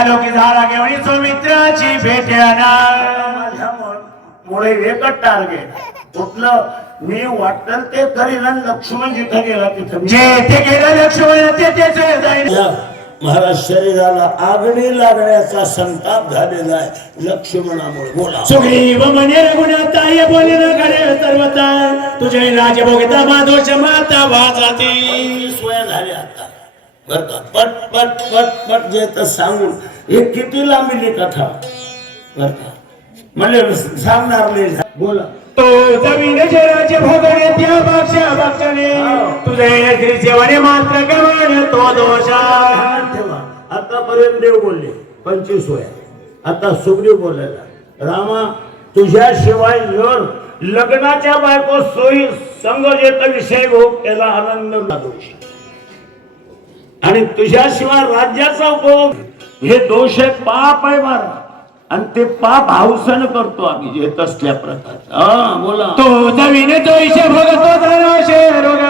आलो की झाला केवढी सुमित्राची भेट माझ्या मुळे एकच टार्गेट कुठलं मी वाटलं ते करीन आणि लक्ष्मण जिथं गेला तिथं जे ते गेलं लक्ष्मण ते जाईल. महाराज शरीराला आगणी लागण्याचा संताप झालेला आहे लक्ष्मणामुळे. बोला. सुग्रीव म्हणे रघुनाथाय बोले न घडे सर्वता तुझे राजभोगिता माधोष माता वाजाती. सोया झाल्या आता बर का. पट पट पट पट जे तर सांगून हे किती लांबीली कथा बर का म्हणजे सांगणार नाही. बोला. तो जमीन जराचे भोगणे त्या बाक्षा बाक्षाने तुझे श्री सेवाने मात्र गमन तो दोषा. आतापर्यंत देव बोलले 25 वया. आता सुग्रीव बोलायला रामा तुझ्याशिवाय जर लग्नाच्या बायको सोयी संग येत विषय भोग त्याला आनंद दोष आणि तुझ्याशिवाय राज्याचा उपभोग हे दोष आहे पाप आहे बारा आणि ते पाप हावसन करतो आम्ही जे तसल्या प्रकारचं. हा बोला. तो जमीन तो ईशे भोगतो धनाशे रोग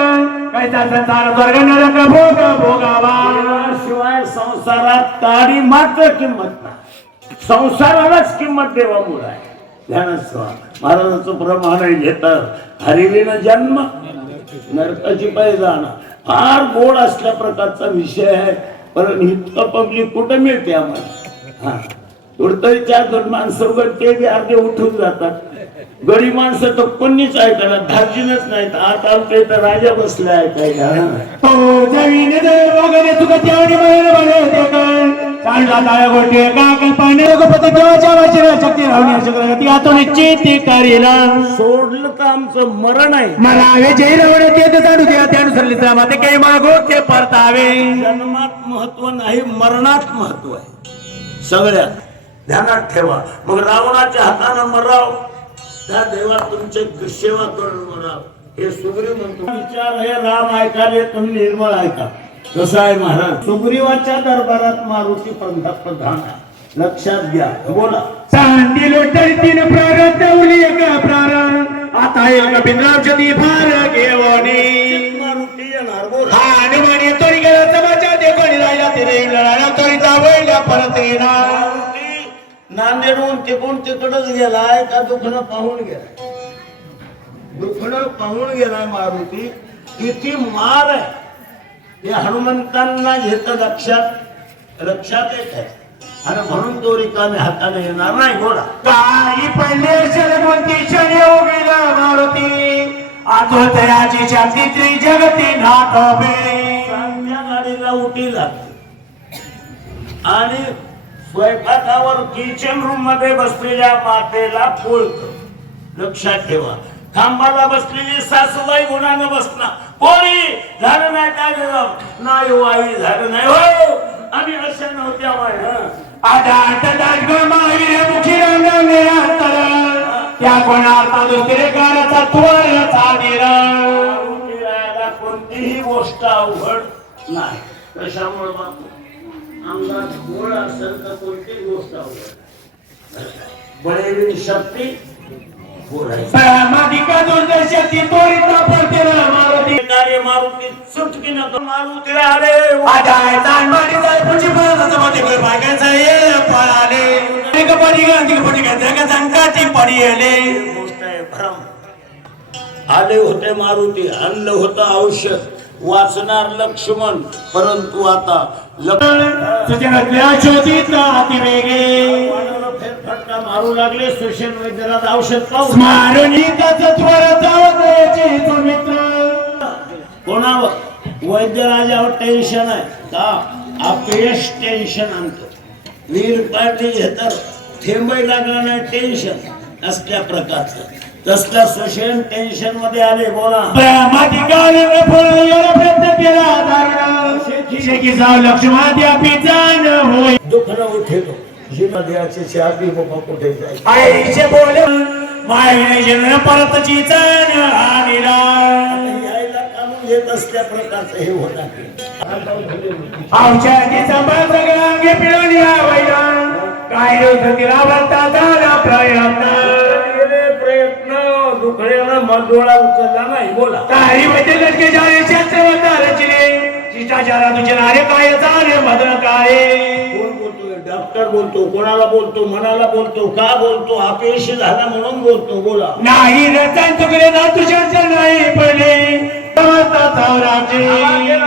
कैसा संसार स्वर्ग नरक भोग भोगावा. शिवाय संसारात ताडी मात्र किंमत नाही. संसारालाच किंमत देवामुळे आहे. ध्यानात महाराजांचं प्रमाण आहे घेतात हरिवीन जन्म नरकाची पैजाण. फार गोड असल्या प्रकारचा विषय आहे पण इतकं पब्लिक कुठं मिळते आम्हाला. हा तरी 4 माणसं उघड ते बी अर्धे उठून जातात. गरीब माणसं तर कोणीच ऐकायला धार्जिनच नाहीत. आता आमच्या इथं राजा बसला ऐकायला. तो जमीन वगैरे तुका त्यावडी बघायला बघायला चांगला ताळ्या गोटे का कल्पने रघुपती देवाच्या वाचना शक्ती राहून शकला ती आतो निश्चित करेला. सोडलं तर आमचं मरण आहे. मरावे जय रवणे ते जाणू द्या त्यानुसार श्रामा ते काही मागो ते परतावे. जन्मात महत्व नाही मरणात महत्व आहे सगळ्यात. ध्यानात ठेवा. मग रावणाच्या हातानं मराव त्या देवा तुमचे सेवा करून मराव हे सुग्रीव म्हणतो. विचार हे राम ऐकाले तुम्ही निर्मळ ऐका. कसं आहे महाराज सुग्रीवाच्या दरबारात मारुती पंतप्रधान आहे. लक्षात घ्या. बोला. चांदी लोटरी 3 प्राण तेवली एक प्राण आता एक बिंद्रावची फार घेवणी मारुती येणार. बोला. हा हनुमान येतोरी गेला समाजा देखोनी राहिला तिथे लढायला तोरी जावयला परत येणार. नांदेडून तिकडच गेलाय का दुखणं पाहून गेलाय. दुखणं पाहून गेलाय मारुती. किती मार आहे हे हनुमंतांना घेत लक्षात येत आहे आणि म्हणून तो रिकामे हाताने येणार नाही. बोला. काही पहिले शरवंती क्षण येऊ गेला मारुती आजो तयाची शांती त्रिजगती नाथवे. चांगल्या गाडीला उठी लागते आणि स्वयंपाकावर किचन रूम मध्ये बसलेल्या मातेला पोळत. लक्षात ठेवा. खांबाला बसलेली सासूबाई गुणानं बसणार. कोणी झालं नाही काय नाही वाई झालं नाही हो आम्ही अशा नव्हत्या आदाट दाट महावीर मुखी रंगवले अंतर त्या कोणाचा दुसरे काराचा त्वरचा निरा. कोणतीही गोष्ट अवघड नाही. कशामुळे बापू अंगात गोळ असेल तर कोणतीही गोष्ट अवघड. बळेवी शक्ती मादिका दुर्दशक्ती त्वरित पडते मारुती कार्य मारुती सुटकीनं मारुती आले. आदाय तानमारी जाय पुढची परत मध्ये कर भागायचा ये पळाले एक पडी गांधी पडी गांधी संकाची पडी आले. गोष्ट आहे भ्रम. आले होते मारुती आणलं होतं औषध वाचणार लक्ष्मण परंतु आता फेरफटका मारू लागले. सुशेन वैद्यराज औषध पाहून कोणावर वैद्यराजावर टेन्शन आहे का अपयश टेन्शन आणतो. वीर पाटील हे तर थेंबही लागला नाही टेन्शन असल्या प्रकारचं. तसला सुशेन टेन्शन मध्ये आले. बोला. दुखणं उठेलो जिमध्याचे शापी बाबा कुठे आईचे बोले मायने परतची जाण आलीला यायला काढून घेत असल्या प्रकारचं हे होणार. आमच्या तिचा बाजगांगे पिळून यावैला काय तिला बनता झाला प्रयत्न दुखण्याला मधोळा उचलला नाही. बोला. काही म्हणजे लटके जाणे शास्त्र रचले शिष्टाचारा तुझे नारे काय झाले मदन काय कोण बोलतोय? डॉक्टर बोलतो, कोणाला बोलतो, मनाला बोलतो, का बोलतो? अपयशी झाला म्हणून बोलतो. बोला. नाही रतन तुकडे ना तुझ्या नाही पडले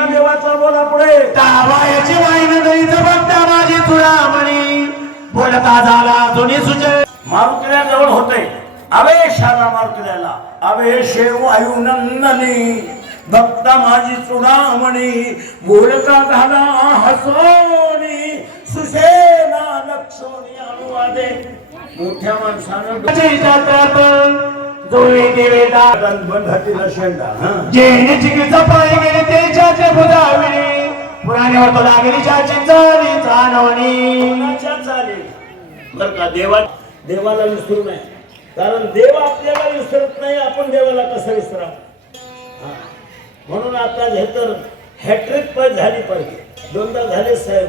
देवाचा बोला पुढे. तावायची वाईन दरीचं बघता माझी तुला म्हणी बोलता झाला जुनी सुचल मारुतीला जवळ होते. आवेश आला मारुतीला. आवेश वायू नंदनी भक्ता माझी चुडामणी बोलता झाला हसोनी सुशेना लक्षोनी अनुवादे. मोठ्या माणसानं बंधातील शेंडा जेणे चिकित्सा पाय गेले त्याच्या बुधाविणे पुराणे होतो लागली चाची चाली चालवणी चालेल बर का. देवाला विसरू नये, कारण देव आपल्याला विसरत नाही. आपण देवाला कसं विसरा. म्हणून आता हे तर हॅट्रिक पण झाली पाहिजे. दोनदा झाले साहेब,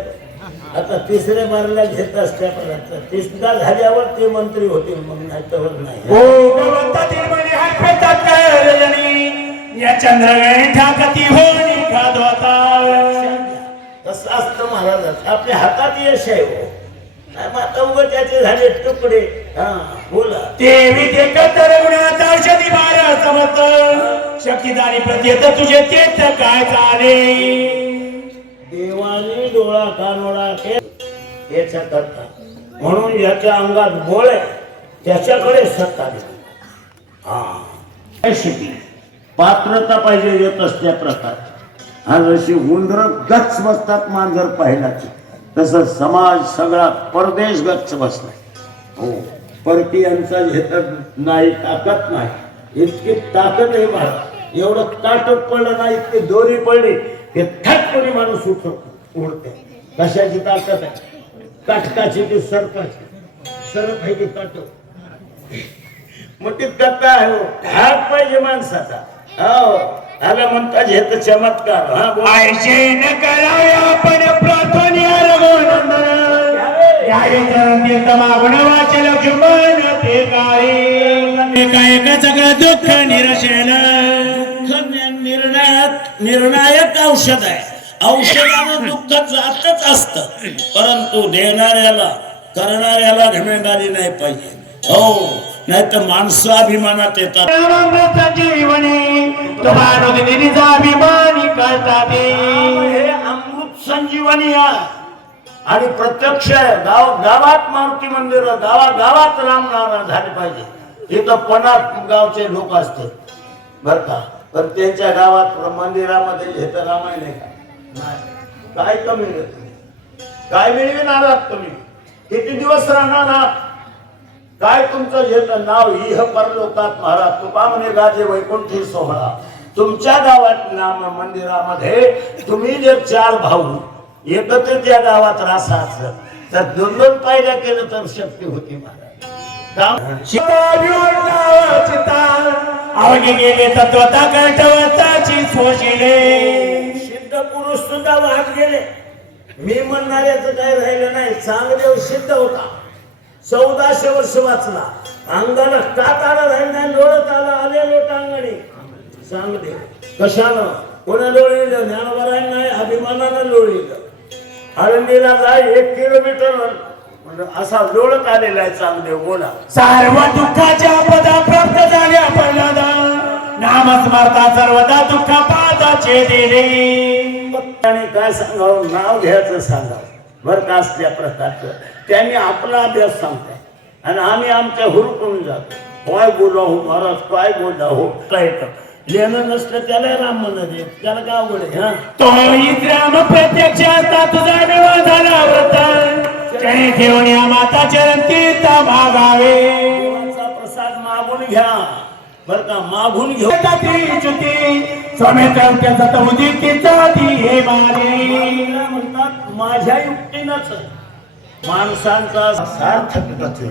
आता तिसऱ्या बारला घेत असल्यापर्यंत तिसरा झाल्यावर ते मंत्री होतील, मग नाही तर नाही. या चंद्र ठाकती होणी खादवता कसं असतं महाराज, आपल्या हातात यश आहे. हो माता उभं त्याचे झाले तुकडे. हा बोला. देवी ते कतर गुणात औषधी बारा समत शक्तिदानी प्रत्येत तुझे तेच काय चाले देवाने डोळा कानोळा याच्या करता, म्हणून याच्या अंगात बोळ आहे त्याच्याकडे सत्ता देते. हा शिकली पात्रता पाहिजे येत असल्या प्रकार. हा जशी उंदर गच्च बसतात मांजर पाहिला तसं समाज सगळा परदेश गच्च बसलाय. हो परकीयांचा घेतत नाही, ताकद नाही. इतकी ताकद आहे मला, एवढं ताटत पडलं नाही, इतकी दोरी पडली ते थटपणे माणूस उडते. कशाची ताकद आहे? काटकाची की सर्पाची? सर्प आहे की काट? मोठी कथा आहे. हो हात पाहिजे माणसाचा. हो आला म्हणतात हे तर चमत्कार. आयशे न कराव्या आपण प्रार्थना रघुनंदन यावे चरण मागुण वाचे लक्ष्मण ते काय एका सगळं दुःख निरशेन. निर्णायक औषध आहे. औषधानं दुःख जातच असत, परंतु देणाऱ्याला करणाऱ्याला घमेंडारी नाही पाहिजे. हो नाही तर माणसं अभिमानात येतात. संजीवनी अभिमानी करतात हे अमृत संजीवनी आहे. आणि प्रत्यक्ष गावात मारुती मंदिर, गावात रामनारायण झाले पाहिजे. इथं 50 गावचे लोक असते बर का, पण त्यांच्या गावात मंदिरामध्ये हे तर रामायण आहे का? नाही. काय कमी काय मिळविणार आहात तुम्ही? किती दिवस राहणार आहात? काय तुमचं जे नाव इह परलोकात महाराज तुका म्हणे गाजे वैकुंठी सोहळा. तुमच्या गावात नाम मंदिरामध्ये तुम्ही जे 4 भाऊ एकत्र त्या गावात रासाचं तर 2-2 पायऱ्या केलं तर शक्ती होती महाराज. अवघे गेले तत्वता कर्तवताची सोशिले सिद्ध पुरुष सुद्धा वाहत गेले. मी म्हणणाऱ्याचं काय राहिलं नाही. चांगदेव सिद्ध होता, 1400 वर्ष वाचला, अंगाला कात आला राहिला नाही, लोळत आला, आले लोट अंगणी. चांगदेव कशानं? कोणा लोळीलं? ज्ञानवरायला नाही, अभिमानानं लोळीलं. आळंदीला जाय 1 किलोमीटर असा लोळत आलेला आहे चांगदेव. बोला. सर्व दुःखाच्या पदा प्राप्त झाल्या पहिल्यांदा नामस्मरता सर्वदा दुःख पादाचे दिले. आणि काय सांगावं, नाव घ्यायचं सांगावं बरं का. असल्या प्रकारचं त्यांनी आपला अभ्यास सांगताय आणि आम्ही आमच्या हुरकून जातो. काय बोला हो महाराज, काय बोला हो. काय लेणं नसलं त्याला राम म्हणत आहे, त्याला काय अवघड आहे. हा तो राम प्रत्यक्ष असता तुझा विवाह झाला व्रत चणे घेऊन या माता चरण तीर्थ मागावे. देवाचा प्रसाद मागून घ्या बर का, मागून घेऊ. म्हणतात माझ्या युक्तीनच माणसांचा सार्थक पथ्य.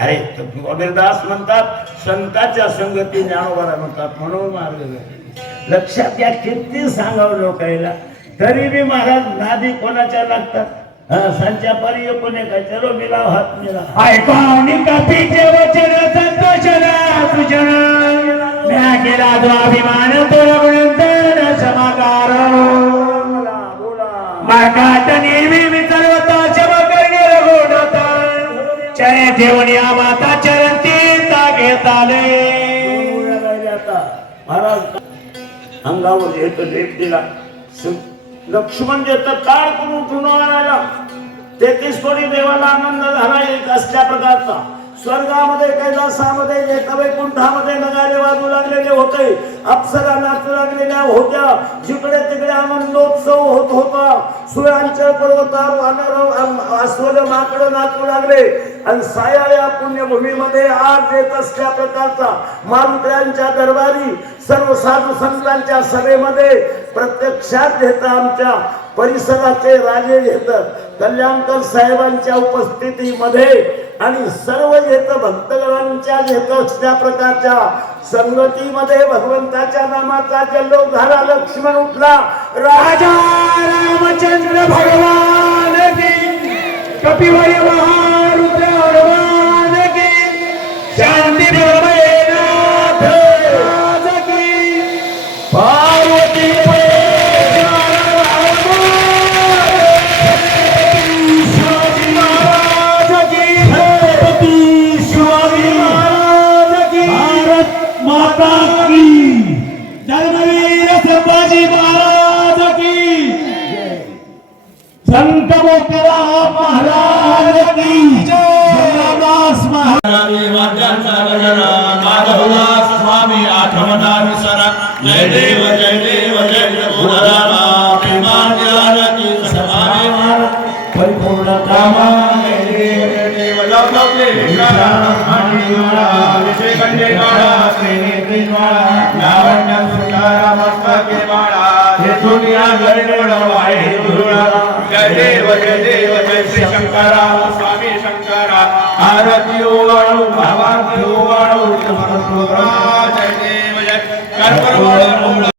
अरे कबीरदास म्हणतात संतांच्या संगती ज्ञानोबा म्हणतात, म्हणून मार्ग लक्षात घ्या. किती सांगावं लोकायला तरी बी महाराज नादी कोणाच्या लागतात. संच्या परी कोणी काय चलो मिलाव हात मिला ऐकून कपीचे वचन संतोषला तुझन म्या केला तो अभिमान तो रघुनंदन समाकार. माकाट नेहमी विचारवता चमकरणे रघोडता चरण ठेवून या माता चरणती घेत आले महाराज अंगावर येत लेप दिला लक्ष्मण देत काळ करून पुनवाला 33 कोटी देवाला आनंद झाला एक असल्या प्रकारचा स्वर्गामध्ये कैलासामध्ये जे वैकुंठामध्ये नगारे वाजू लागलेले होते अप्सरा नाचू लागलेल्या होत्या जिकडे तिकडे आनंदोत्सव होत होता सुरांचे पर्वतावर वानर अस्वल माकड नाचू लागले आणि सायाळ्या पुण्यभूमीमध्ये आज येत असल्या प्रकारचा मारुत्र्यांच्या दरबारी सर्व साधू संतांच्या सभेमध्ये प्रत्यक्षात घेत आमच्या परिसराचे राजे घेत कल्याणकर साहेबांच्या उपस्थितीमध्ये आणि सर्व येत भक्तगणांच्या घेत असल्या प्रकारच्या संगतीमध्ये भगवंताच्या नामाचा जल्लोष झाला लक्ष्मण उठला राजा रामचंद्र भगवान की कपिवरी महारुद्र भगवान की शांती नाथ राज की पार्वती माता की धर्मवीर संभाजी महाराज की संत मोतीराम महाराज की जगन्नाथ माधवदास स्वामी आठवना विसरा जय देव जय देव जय जगोदरा प्रेमानंदी समावे परिपूर्ण कामा जय देव लवलवले विषय कंडे काळा लावण्य सुंदर मस्तके माळा हे दुनिया गरडवड वाहे दुर्गा जय देव जय श्री शंकरा स्वामी शंकरा आरती ओवाळू भावांती ओवाळू जय देव जय कर्मवळ